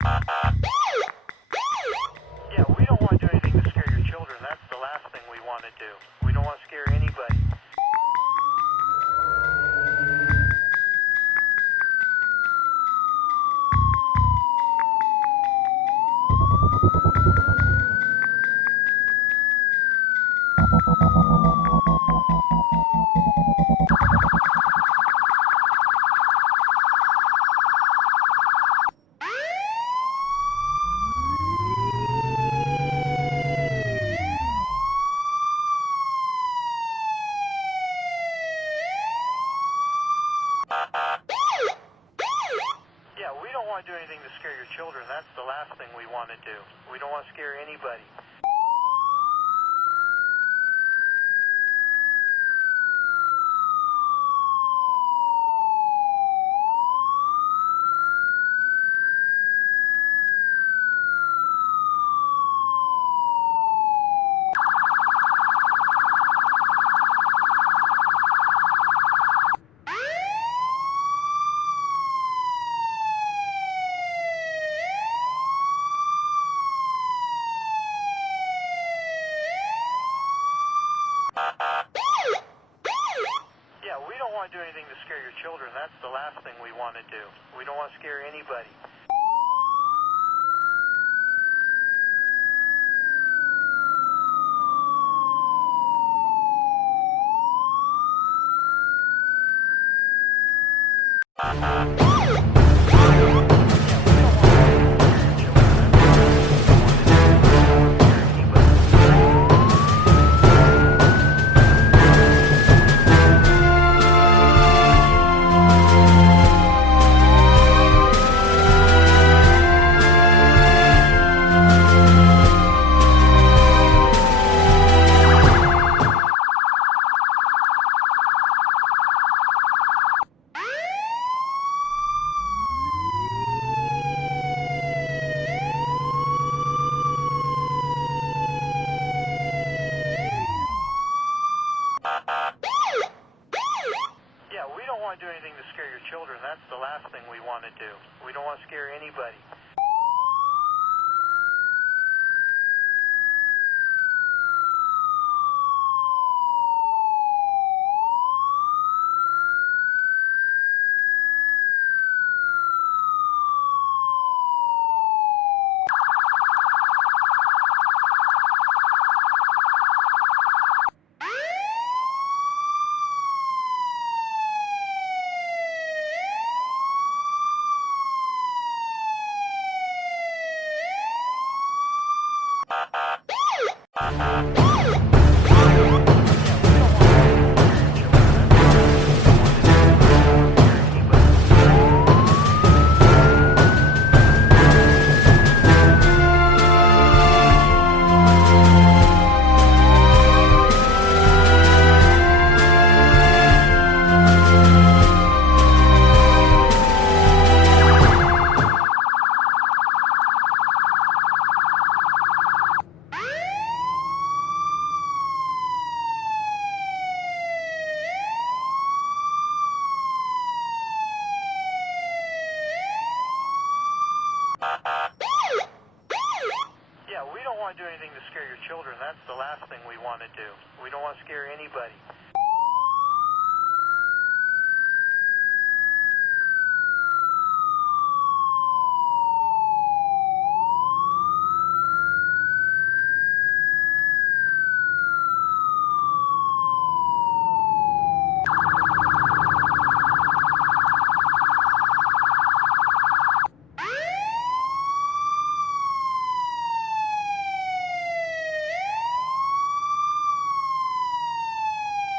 Yeah, we don't want to do anything to scare your children. That's the last thing we want to do. We don't want to scare anybody. Yeah, we don't want to do anything to scare your children. That's the last thing we want to do. We don't want to scare anybody. Yeah, we don't want to do anything to scare your children. That's the last thing we want to do. We don't want to scare anybody. Yeah, we don't want to do anything to scare your children. That's the last thing we want to do. We don't want to scare anybody. Yeah, we don't want to do anything to scare your children. That's the last thing we want to do. We don't want to scare anybody.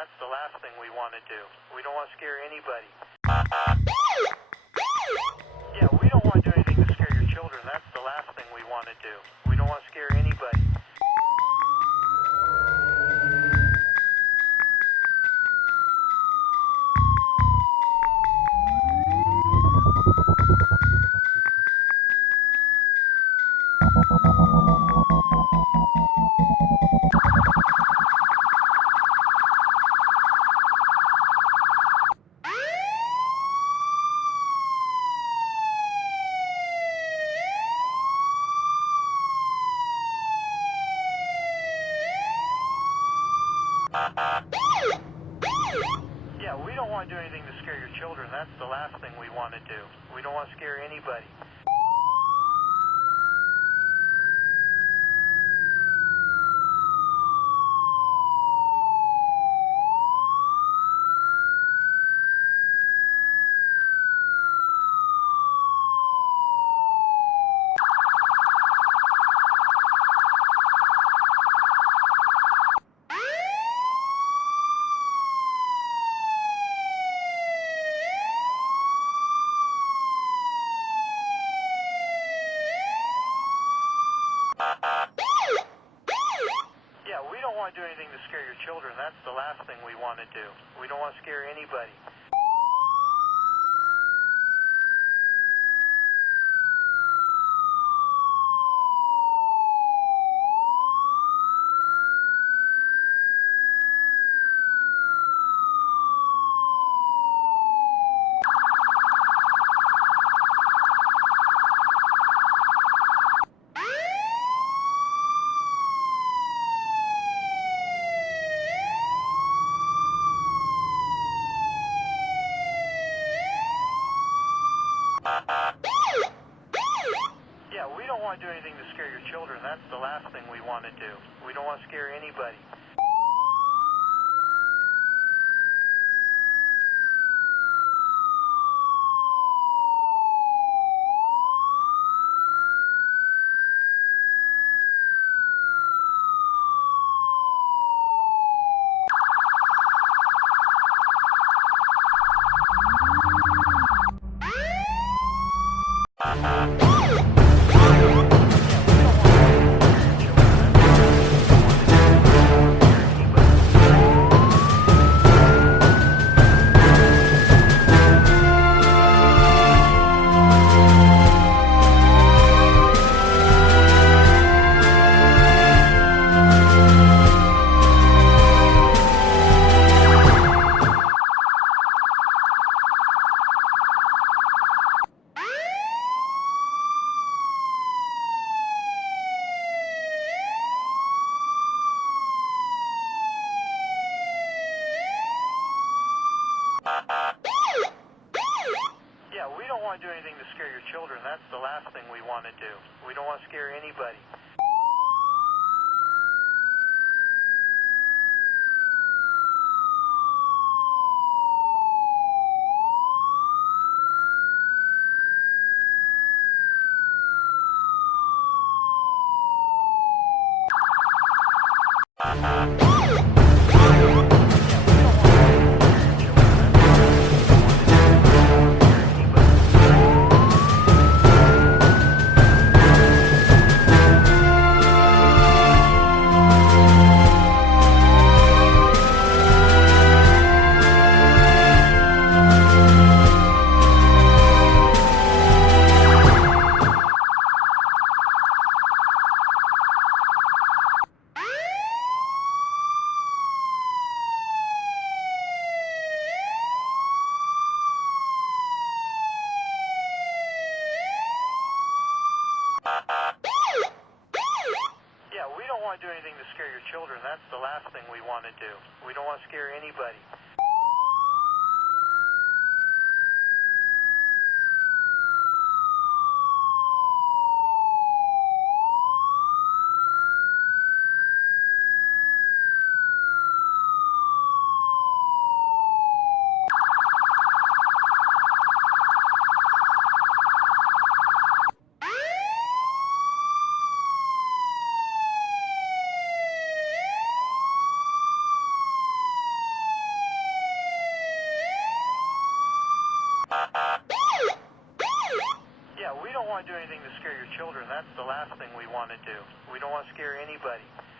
That's the last thing we want to do. We don't want to scare anybody. Yeah, we don't want to do anything to scare your children. That's the last thing we want to do. We don't want to scare anybody. Yeah, we don't want to do anything to scare your children. That's the last thing we want to do. We don't want to scare anybody. Yeah, we don't want to do anything to scare your children. That's the last thing we want to do. We don't want to scare anybody. Yeah, we don't want to do anything to scare your children. That's the last thing we want to do. We don't want to scare anybody. Yeah, we don't want to do anything to scare your children. That's the last thing we want to do. We don't want to scare anybody. Yeah, we don't want to do anything to scare your children. That's the last thing we want to do. We don't want to scare anybody. want to do anything to scare your children. That's the last thing we want to do. We don't want to scare anybody.